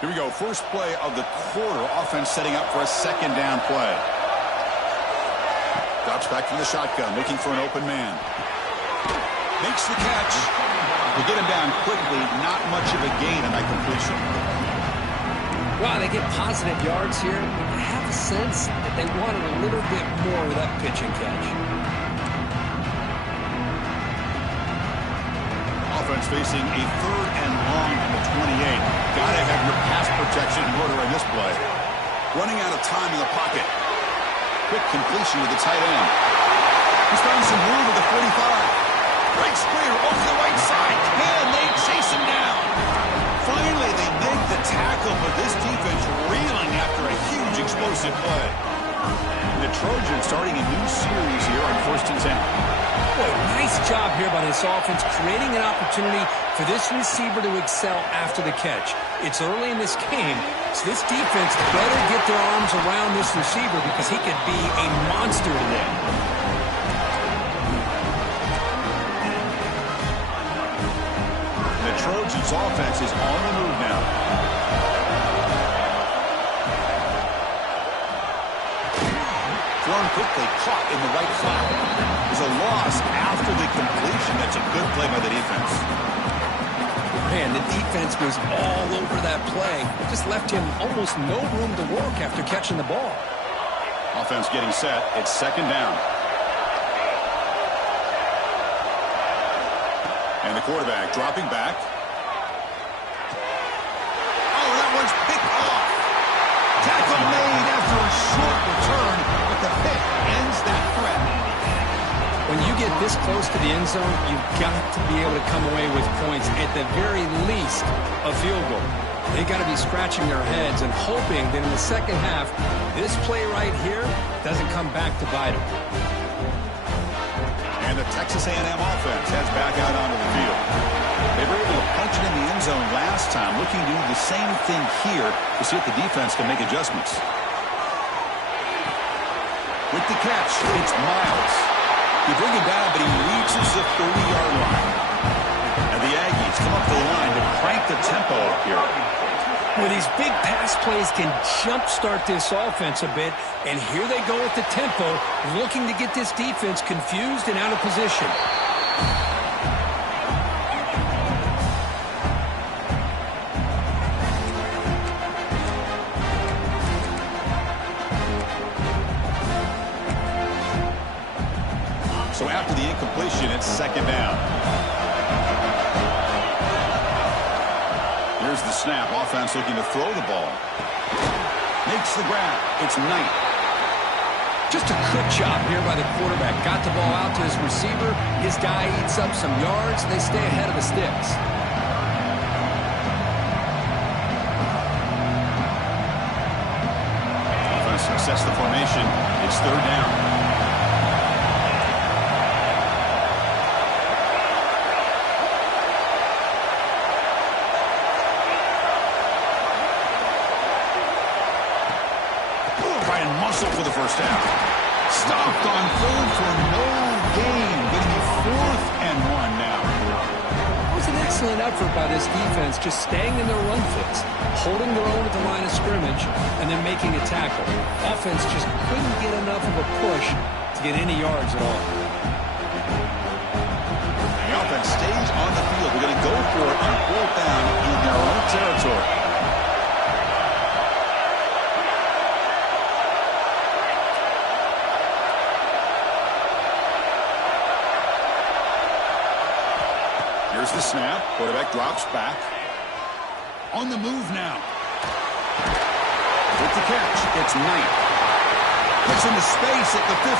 Here we go. First play of the quarter. Offense setting up for a second down play. Drops back from the shotgun, looking for an open man. Makes the catch. They get him down quickly. Not much of a gain on that completion. Wow, they get positive yards here. I have a sense that they wanted a little bit more with that pitch and catch. Offense facing a third and long from the 28. Gotta have your pass protection in order in this play. Running out of time in the pocket. Quick completion to the tight end. He's found some room at the 45. Breaks clear over the right side. Can they chase him down? Finally, they make the tackle, but this defense reeling after a huge explosive play. The Trojans starting a new series here on 1st and 10. Boy, nice job here by this offense, creating an opportunity for this receiver to excel after the catch. It's early in this game, so this defense better get their arms around this receiver because he could be a monster today. The Trojans' offense is on the move now. Thrown quickly, caught in the right flat. There's a loss after the completion. That's a good play by the defense. Man, the defense was all over that play. It just left him almost no room to work after catching the ball. Offense getting set. It's second down. And the quarterback dropping back. Oh, that one's picked off. Tackle made after a short return, but the pick ends that threat. When you get this close to the end zone, you've got to be able to come away with points, at the very least, a field goal. They got to be scratching their heads and hoping that in the second half, this play right here doesn't come back to bite them. And the Texas A&M offense heads back out onto the field. They were able to punch it in the end zone last time, looking to do the same thing here to see if the defense can make adjustments. With the catch, it's Miles. You bring him down, but he reaches the 30-yard line. And the Aggies come up the line to crank the tempo up here. Well, these big pass plays can jumpstart this offense a bit, and here they go with the tempo, looking to get this defense confused and out of position. So after the incompletion, it's second down. Here's the snap. Offense looking to throw the ball. Makes the grab. It's Knight. Just a good job here by the quarterback. Got the ball out to his receiver. His guy eats up some yards. They stay ahead of the sticks. Offense sets the formation. It's third down. For the first down. Stopped on third for no gain. Getting a 4th and 1 now. It was an excellent effort by this defense, just staying in their run fits, holding their own at the line of scrimmage, and then making a tackle. Offense just couldn't get enough of a push to get any yards at all. The offense stays on the field. We're going to go for it on 4th down in their own territory. Here's the snap. Quarterback drops back. On the move now. With the catch, it's Knight. Gets into space at the 50.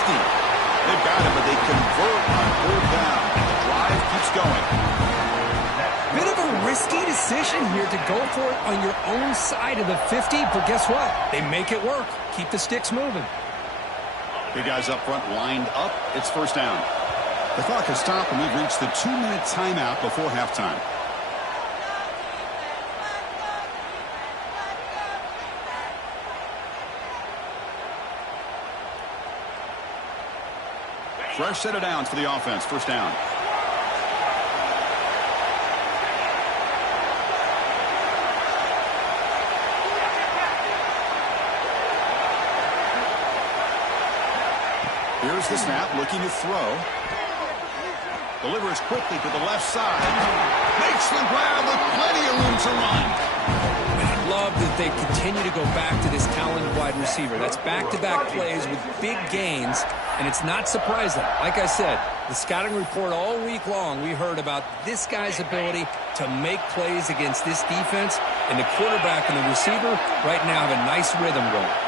They've got him, but they convert on 4th down. And the drive keeps going. Bit of a risky decision here to go for it on your own side of the 50, but guess what? They make it work. Keep the sticks moving. Big guys up front lined up. It's first down. The clock has stopped, and we've reached the 2-minute timeout before halftime. Fresh set of downs for the offense. First down. Here's the snap, looking to throw. Delivers quickly to the left side. Makes the grab with plenty of room to run. And I love that they continue to go back to this talented wide receiver. That's back-to-back plays with big gains, and it's not surprising. Like I said, the scouting report all week long, we heard about this guy's ability to make plays against this defense, and the quarterback and the receiver right now have a nice rhythm going.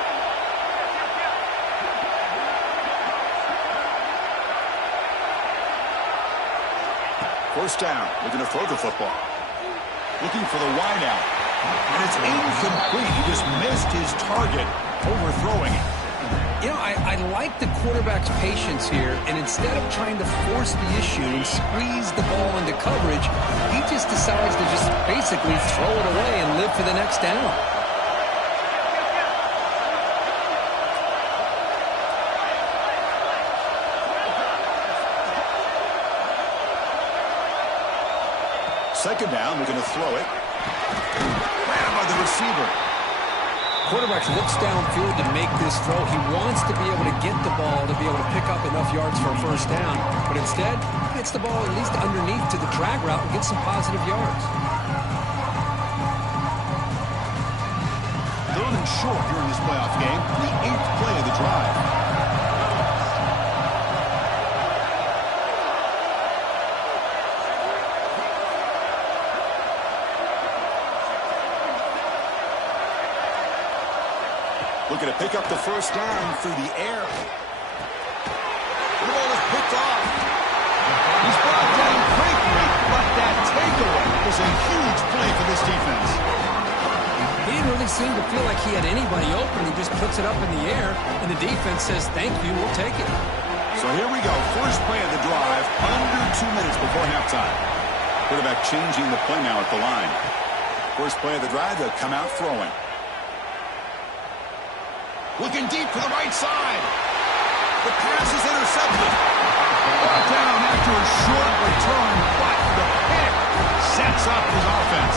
First down, looking to throw the football. Looking for the wide out. And it's incomplete. He just missed his target, overthrowing it. You know, I like the quarterback's patience here, and instead of trying to force the issue and squeeze the ball into coverage, he just decides to just basically throw it away and live for the next down. Second down, we're going to throw it. Grabbed by the receiver. Quarterback looks downfield to make this throw. He wants to be able to get the ball to be able to pick up enough yards for a first down, but instead, he gets the ball at least underneath to the drag route and gets some positive yards. Third and short here in this playoff game, the 8th play of the drive. Looking to pick up the first down through the air. The ball is picked off. He's brought down quickly, but that takeaway is a huge play for this defense. He didn't really seem to feel like he had anybody open. He just puts it up in the air, and the defense says, thank you, we'll take it. So here we go. First play of the drive, under 2 minutes before halftime. Quarterback changing the play now at the line. First play of the drive, they'll come out throwing. Looking deep to the right side. The pass is intercepted. Brought down after a short return, but the pick sets up his offense.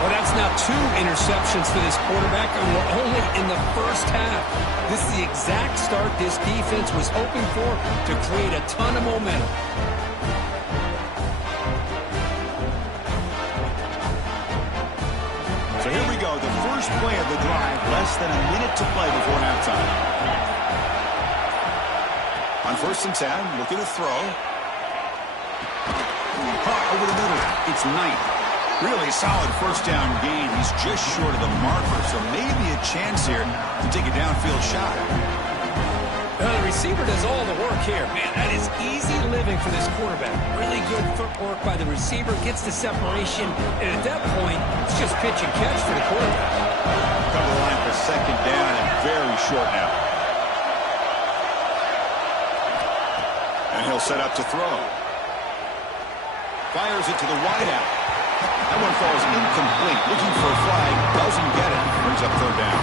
Well, that's now 2 interceptions for this quarterback, and we're only in the first half. This is the exact start this defense was hoping for to create a ton of momentum. So here we go, the first play of the drive, less than a minute to play before halftime. On 1st and 10, looking to throw. Caught over the middle. It's Knight. Really solid first down gain. He's just short of the marker, so maybe a chance here to take a downfield shot. The receiver does all the work here. Man, that is easy living for this quarterback. Really good footwork by the receiver, gets the separation, and at that point, it's just pitch and catch for the quarterback. Cover the line for second down and very short now. And he'll set up to throw. Fires it to the wideout. That one falls incomplete. Looking for a flag, doesn't get it. Brings up third down.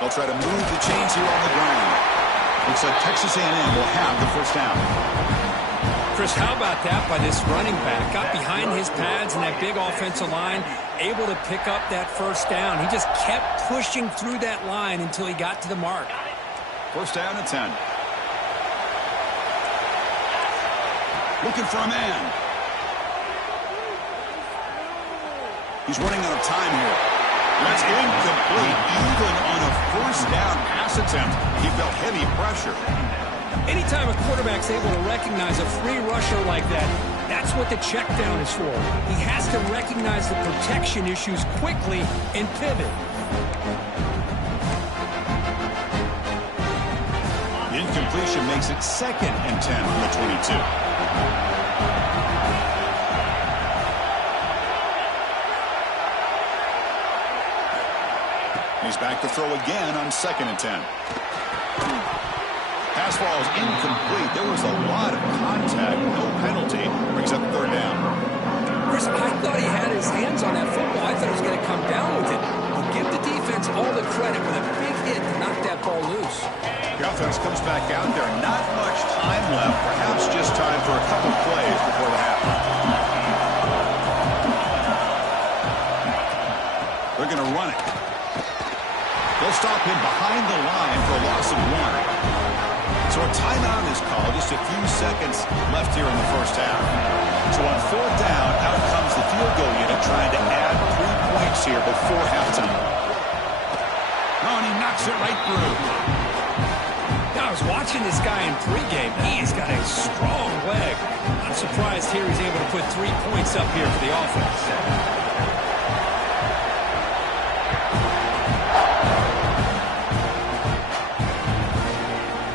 They'll try to move the chains here on the ground. Looks like Texas A&M will have the first down. Chris, how about that by this running back? Got behind his pads and that big offensive line, able to pick up that first down. He just kept pushing through that line until he got to the mark. First down at 10. Looking for a man. He's running out of time here. That's incomplete. Even on a first down pass attempt, he felt heavy pressure. Anytime a quarterback's able to recognize a free rusher like that, that's what the check down is for. He has to recognize the protection issues quickly and pivot. Incompletion makes it 2nd and 10 from the 22. He's back to throw again on 2nd and 10. Fastball is incomplete. There was a lot of contact. No penalty. Brings up third down. Chris, I thought he had his hands on that football. I thought he was going to come down with it. But give the defense all the credit with a big hit to knock that ball loose. The offense comes back out there. Not much time left. Perhaps just time for a couple plays before the half. They're going to run it. They'll stop him behind the line for a loss of 1. So a timeout is called. Just a few seconds left here in the first half. So on fourth down, out comes the field goal unit trying to add 3 points here before halftime. Oh, and he knocks it right through. Now, I was watching this guy in pregame. He's got a strong leg. I'm surprised here he's able to put 3 points up here for the offense.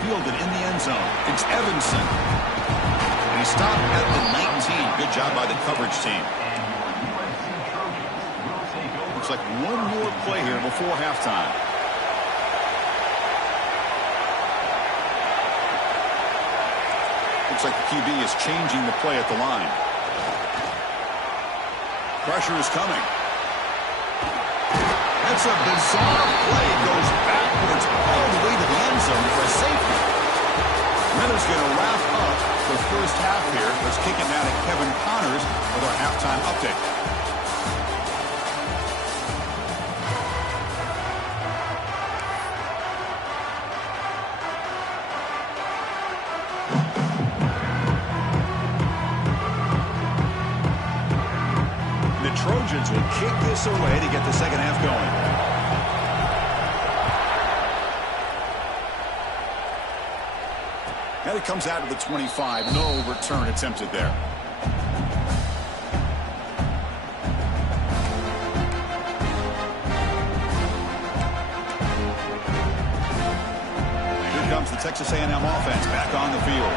Fielded in the end zone. It's Evanson. And he stopped at the 19. Good job by the coverage team. Looks like one more play here before halftime. Looks like the QB is changing the play at the line. Pressure is coming. That's a bizarre play. It goes backwards all the way to the end zone for a safety. Miller's going to wrap up the first half here. Let's kick it down to Kevin Connors with our halftime update. The Trojans will kick this away to get the second half going. And it comes out to the 25. No return attempted there. Here comes the Texas A&M offense back on the field.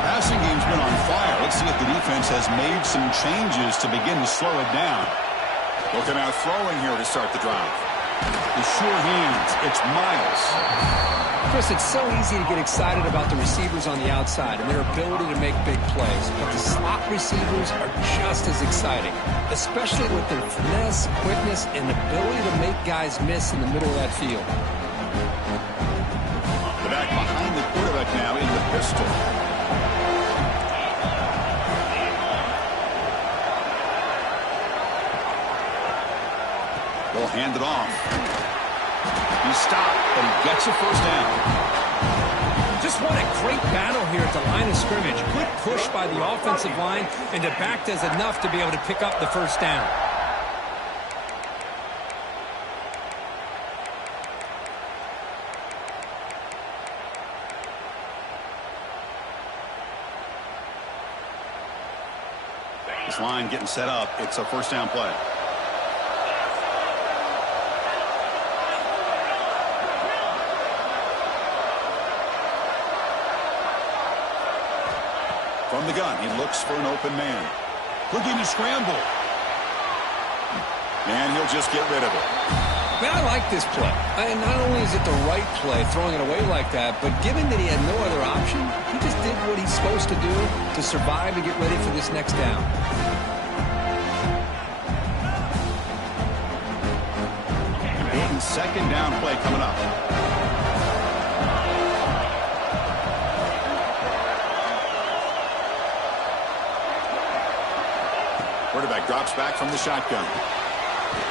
Passing game's been on fire. Let's see if the defense has made some changes to begin to slow it down. Looking out throwing here to start the drive. The sure hands. It's Miles. Chris, it's so easy to get excited about the receivers on the outside and their ability to make big plays. But the slot receivers are just as exciting, especially with their finesse, quickness, and ability to make guys miss in the middle of that field. The back behind the quarterback now in the pistol. They'll hand it off. He stopped, but he gets a first down. Just what a great battle here at the line of scrimmage. Good push by the offensive line, and the back does enough to be able to pick up the first down. This line getting set up. It's a first down play. From the gun, he looks for an open man. Looking to scramble. And he'll just get rid of it. Man, I like this play. And not only is it the right play, throwing it away like that, but given that he had no other option, he just did what he's supposed to do to survive and get ready for this next down. Important second down play coming up. Quarterback drops back from the shotgun.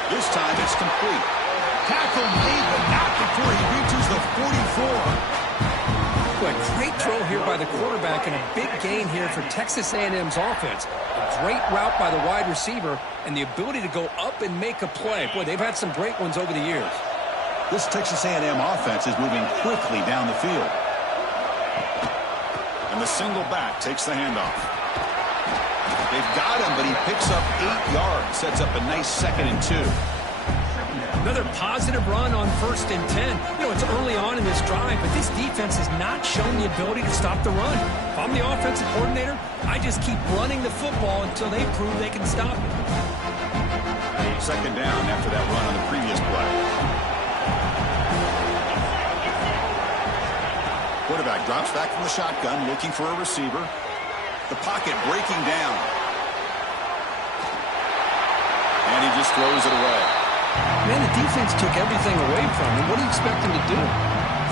This time it's complete. Tackle made, but not before he reaches the 44. Boy, great throw here by the quarterback and a big gain here for Texas A&M's offense. A great route by the wide receiver and the ability to go up and make a play. Boy, they've had some great ones over the years. This Texas A&M offense is moving quickly down the field. And the single back takes the handoff. They've got him, but he picks up 8 yards. Sets up a nice 2nd and 2. Another positive run on 1st and 10. You know, it's early on in this drive, but this defense has not shown the ability to stop the run. If I'm the offensive coordinator, I just keep running the football until they prove they can stop it. 2nd down after that run on the previous play. Quarterback drops back from the shotgun, looking for a receiver. The pocket breaking down. And he just throws it away. Man, the defense took everything away from him. What do you expect him to do?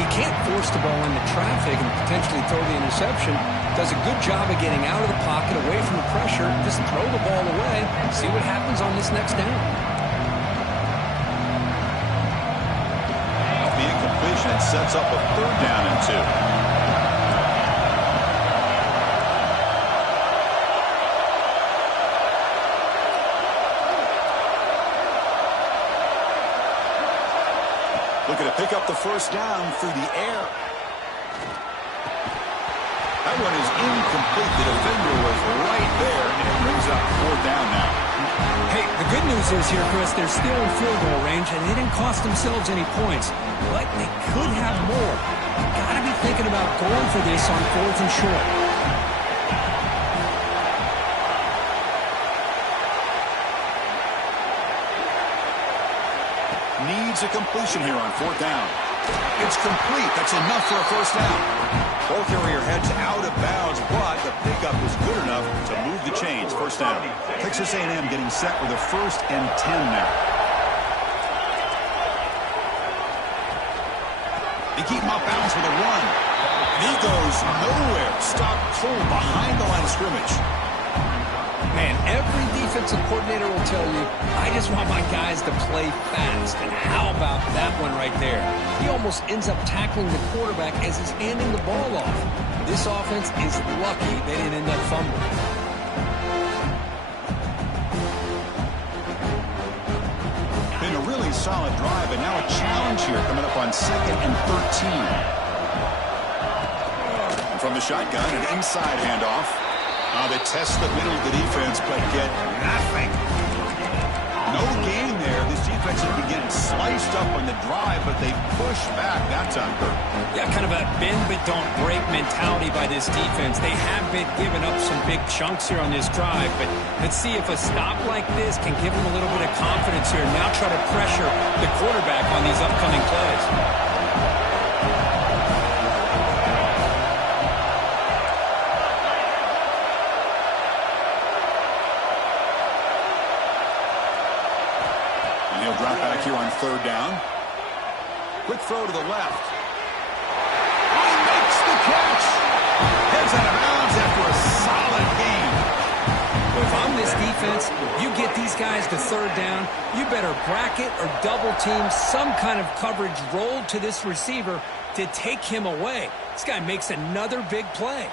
He can't force the ball into traffic and potentially throw the interception. Does a good job of getting out of the pocket, away from the pressure. Just throw the ball away. See what happens on this next down. The incompletion sets up a 3rd down and 2. Looking to pick up the 1st down through the air. That one is incomplete. The defender was right there, and it brings up 4th down now. Hey, the good news is here, Chris, they're still in field goal range, and they didn't cost themselves any points. But they could have more. Got to be thinking about going for this on 4th and short. Needs a completion here on 4th down. It's complete. That's enough for a 1st down. Ball carrier heads out of bounds, but the pickup was good enough to move the chains. 1st down. Texas A&M getting set with a 1st and 10 now. They keep him off bounds with a run. And he goes nowhere. Stopped cold behind the line of scrimmage. Man, every defensive coordinator will tell you, I just want my guys to play fast. And how about that one right there? He almost ends up tackling the quarterback as he's handing the ball off. This offense is lucky they didn't end up fumbling. Been a really solid drive, and now a challenge here coming up on 2nd and 13. And from the shotgun, an inside handoff. They test the middle of the defense, but get nothing. No gain there. This defense has been getting sliced up on the drive, but they push back that time. Yeah, kind of a bend but don't break mentality by this defense. They have been giving up some big chunks here on this drive, but let's see if a stop like this can give them a little bit of confidence here. Now try to pressure the quarterback on these upcoming plays. Drop back here on 3rd down. Quick throw to the left. He makes the catch. Heads out of bounds after a solid gain. Well, if I'm this defense, you get these guys to 3rd down, you better bracket or double team some kind of coverage rolled to this receiver to take him away. This guy makes another big play.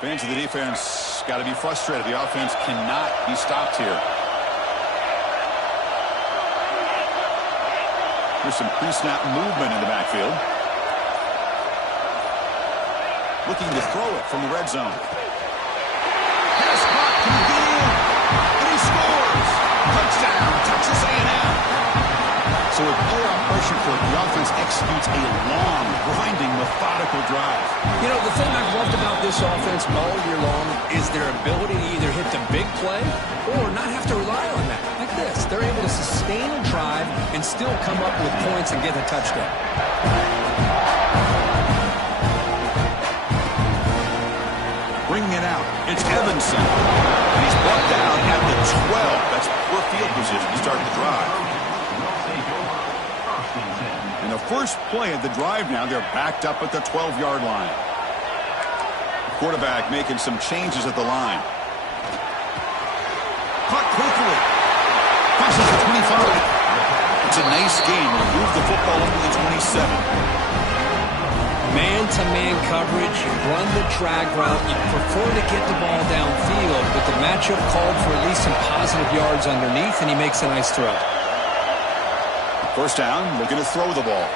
Fans of the defense got to be frustrated. The offense cannot be stopped here. There's some pre-snap movement in the backfield. Looking to throw it from the red zone. Pass block convenient, and he scores. Touchdown, Texas A&M. So with playoff pressure for it, the offense executes a long, grinding, methodical drive. You know, the thing I've loved about this offense all year long is their ability to either hit the big play or not have to rely on that. Like this. They're able to sustain a drive and still come up with points and get a touchdown. Bringing it out. It's Evanson. And he's brought down at the 12. That's poor field position to start the drive. And the first play of the drive now, they're backed up at the 12-yard line. Quarterback making some changes at the line. Caught quickly. Passes the 25. It's a nice gain. We'll move the football into the 27. Man-to-man coverage, you run the drag route, you prefer to get the ball downfield, but the matchup called for at least some positive yards underneath, and he makes a nice throw. 1st down, looking to throw the ball.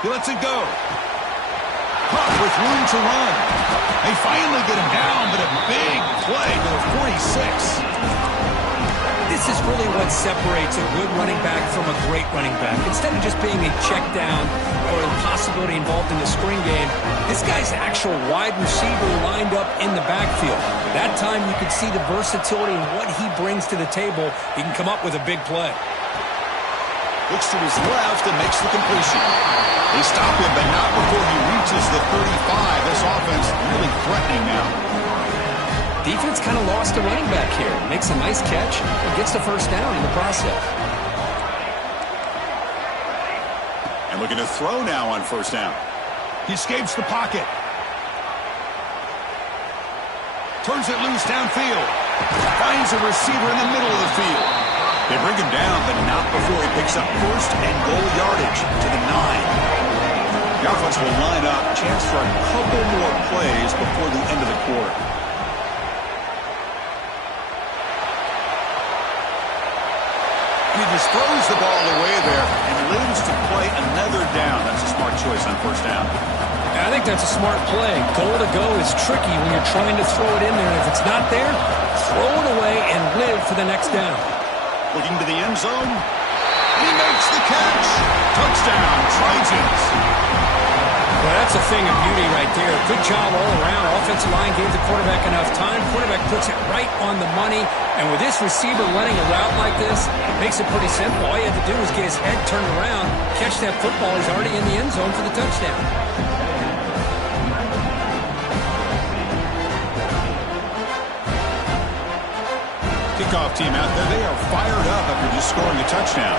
He lets it go. Caught with room to run. They finally get him down, but a big play to the 46. This This is really what separates a good running back from a great running back. Instead of just being a check down or a possibility involved in the screen game, this guy's actual wide receiver lined up in the backfield. That time you could see the versatility and what he brings to the table. He can come up with a big play. Looks to his left and makes the completion. They stop him, but not before he reaches the 35. This offense really threatening now. Defense kind of lost a running back here. Makes a nice catch and gets the first down in the process. And looking to throw now on first down. He escapes the pocket. Turns it loose downfield. Finds a receiver in the middle of the field. They bring him down, but not before he picks up first and goal yardage to the 9. The offense will line up. Chance for a couple more plays before the end of the quarter. He just throws the ball away there and lives to play another down. That's a smart choice on first down. I think that's a smart play. Goal to go is tricky when you're trying to throw it in there. If it's not there, throw it away and live for the next down. Looking to the end zone. He makes the catch. Touchdown, Trojans. Well, that's a thing of beauty right there. Good job all around. Offensive line gave the quarterback enough time. Quarterback puts it right on the money. And with this receiver running a route like this, it makes it pretty simple. All you have to do is get his head turned around, catch that football. He's already in the end zone for the touchdown. Kickoff team out there. They are fired up after just scoring a touchdown.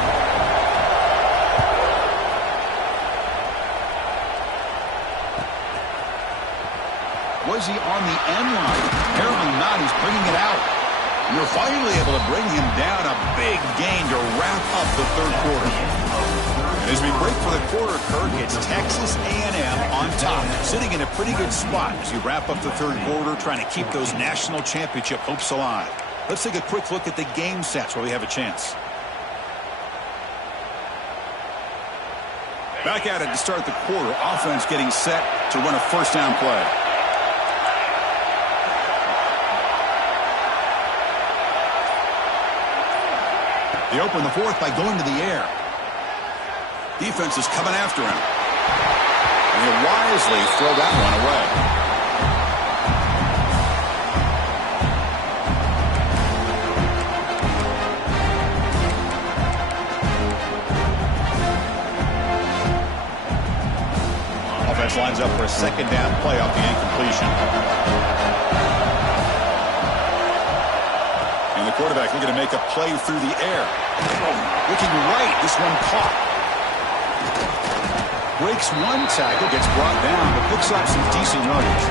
Was he on the end line? Apparently not. He's bringing it out. And we're finally able to bring him down. A big gain to wrap up the third quarter. And as we break for the quarter, Kirk, it's Texas A&M on top, sitting in a pretty good spot as we wrap up the third quarter, trying to keep those national championship hopes alive. Let's take a quick look at the game sets where we have a chance. Back at it to start the quarter. Offense getting set to run a first down play. They open the fourth by going to the air. Defense is coming after him. And they wisely throw that one away. Offense lines up for a second down play off the incompletion. And the quarterback looking to make a play through the air. Looking right, this one caught. Breaks one tackle, gets brought down, but picks up some decent yardage.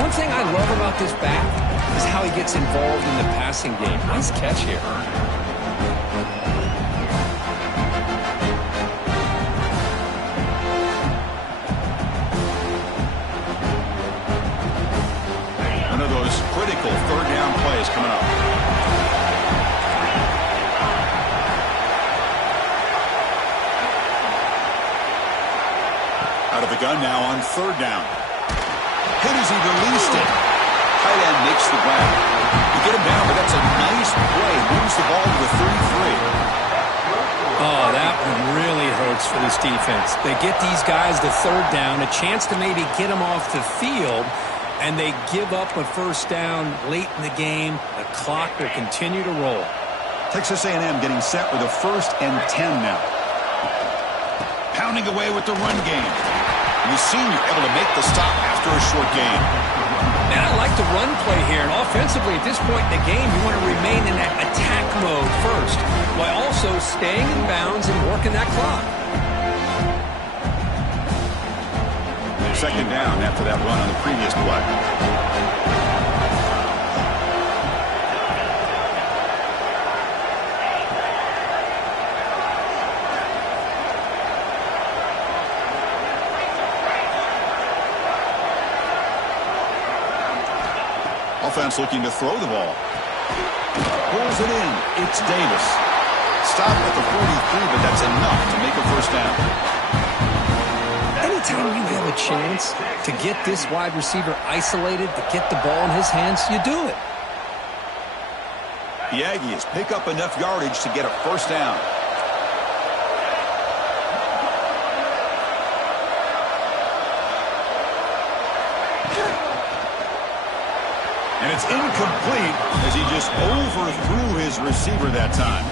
One thing I love about this back is how he gets involved in the passing game. Nice catch here. One of those critical third down plays coming up. Out of the gun now on third down. Hit as he released it. Tight end makes the grab. You get him down, but that's a nice play. Moves the ball to the 33. Oh, that one really hurts for this defense. They get these guys to third down, a chance to maybe get them off the field, and they give up a first down late in the game. The clock will continue to roll. Texas A&M getting set with a 1st and 10 now. Pounding away with the run game. And the senior able to make the stop after a short gain. And I like the run play here. And offensively, at this point in the game, you want to remain in that attack mode first, while also staying in bounds and working that clock. Second down after that run on the previous play. Offense looking to throw the ball. Pulls it in. It's Davis. Stop at the 43, but that's enough to make a first down. Anytime you have a chance to get this wide receiver isolated, to get the ball in his hands, you do it. The Aggies pick up enough yardage to get a first down. And it's incomplete as he just overthrew his receiver that time.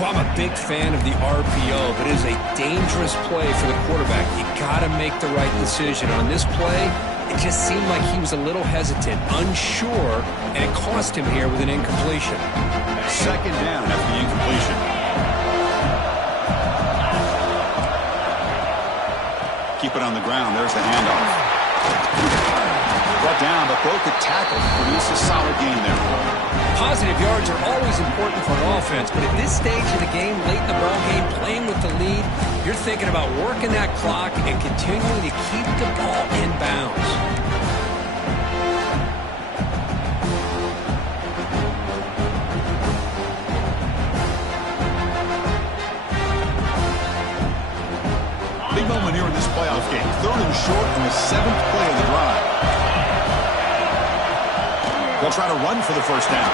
Well, I'm a big fan of the RPO, but it is a dangerous play for the quarterback. You got to make the right decision. On this play, it just seemed like he was a little hesitant, unsure, and it cost him here with an incompletion. Second down after the incompletion. Keep it on the ground. There's the handoff. Brought down, but broke a tackle. Produce a solid gain there. Positive yards are always important for an offense, but at this stage of the game, late in the ball game, playing with the lead, you're thinking about working that clock and continuing to keep the ball in bounds. Big moment here in this playoff game. 3rd and short in the 7th play of the drive. They'll try to run for the first down.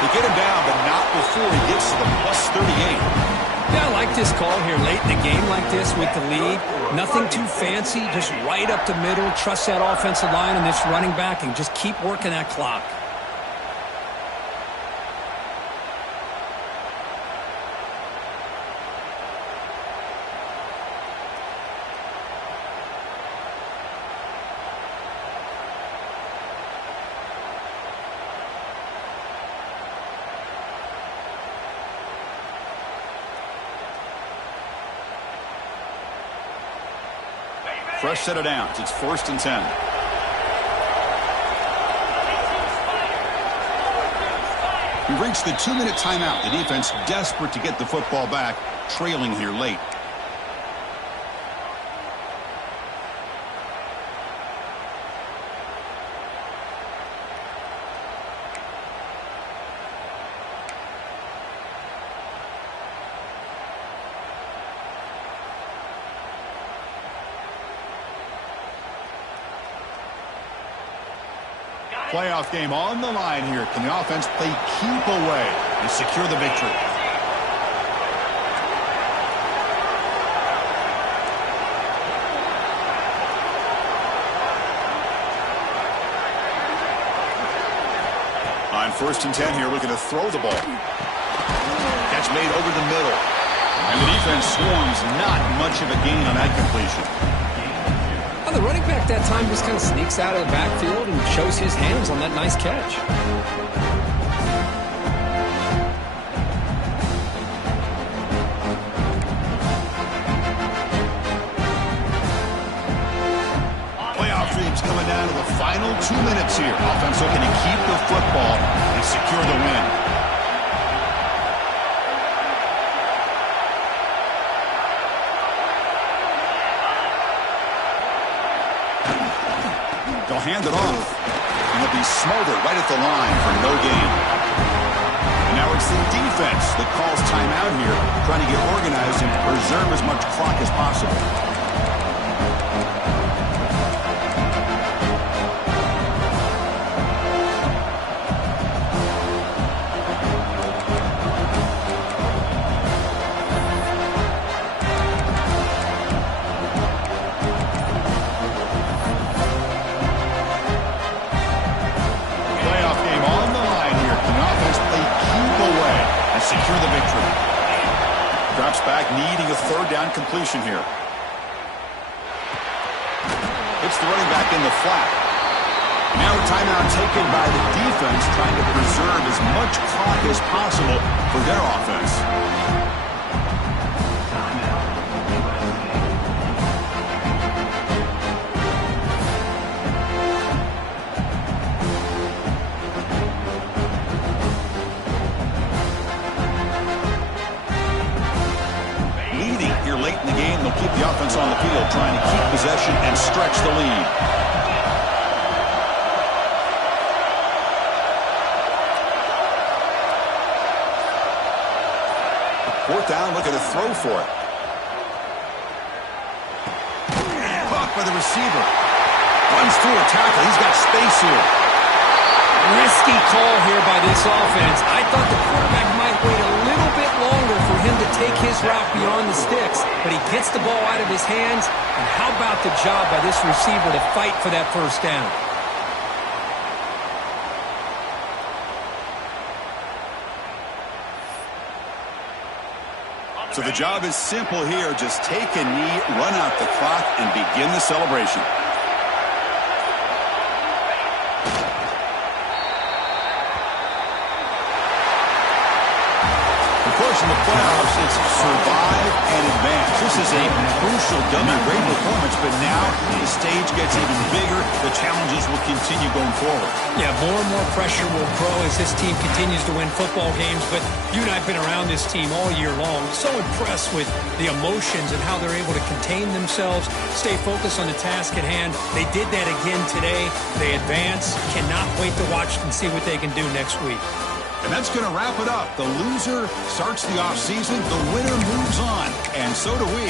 They get him down, but not before he gets to the +38. Yeah, I like this call here late in the game like this with the lead. Nothing too fancy, just right up the middle. Trust that offensive line and this running back and just keep working that clock. Fresh set of downs. It's 1st and 10. We've reached the 2-minute timeout. The defense desperate to get the football back, trailing here late. Playoff game on the line here. Can the offense play keep away and secure the victory? On 1st and 10 here, looking to throw the ball. Catch made over the middle. And the defense swarms. Not much of a gain on that completion. The running back that time just kind of sneaks out of the backfield and shows his hands on that nice catch. Playoff dreams coming down to the final 2 minutes here. Offense looking to keep the football and secure the win. They'll hand it off, and they'll be smothered right at the line for no gain. And now it's the defense that calls timeout here, trying to get organized and preserve as much clock as possible. Secure the victory. Drops back, needing a 3rd down completion here. It's the running back in the flat. Now a timeout taken by the defense, trying to preserve as much clock as possible for their offense. Late in the game, they'll keep the offense on the field, trying to keep possession and stretch the lead. 4th down, looking to throw for it. Caught by the receiver. Runs through a tackle. He's got space here. Risky call here by this offense. I thought the quarterback might wait a little bit longer for him to take his route beyond the sticks, but he gets the ball out of his hands, and how about the job by this receiver to fight for that first down? So the job is simple here. Just take a knee, run out the clock, and begin the celebration. Of course, in the playoffs, it's survive and advance. This is a crucial W. Great performance, but now the stage gets even bigger. The challenges will continue going forward. Yeah, more and more pressure will grow as this team continues to win football games, but you and I have been around this team all year long. So impressed with the emotions and how they're able to contain themselves, stay focused on the task at hand. They did that again today. They advance. Cannot wait to watch and see what they can do next week. And that's going to wrap it up. The loser starts the offseason. The winner moves on. And so do we.